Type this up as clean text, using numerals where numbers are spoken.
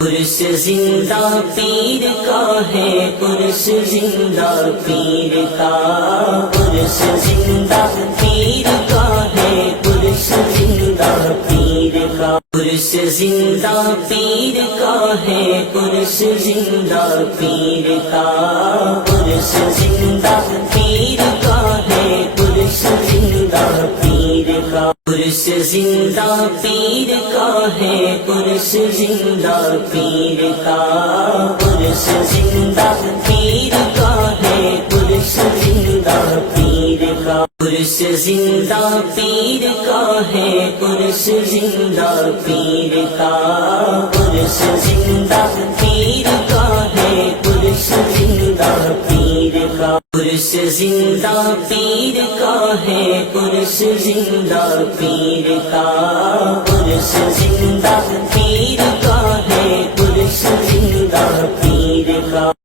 عرس زندہ پیر کا ہے، عرس زندہ پیر کا، عرس زندہ پیر کا ہے، عرس زندہ پیر کا، عرس زندہ پیر کا ہے، عرس زندہ پیر کا، عرس زندہ پیر کا ہے، عرس زندہ پیر کا، عرس زندہ پیر کا ہے، عرس زندہ پیر کا، عرس زندہ پیر کا ہے، عرس زندہ پیر کا، عرس زندہ پیر کا ہے، عرس زندہ پیر کا، عرس زندہ پیر کا ہے، عرس زندہ پیر کا، عرس زندہ پیر کا ہے، عرس زندہ پیر کا، عرس زندہ پیر کا ہے، عرس زندہ پیر کا۔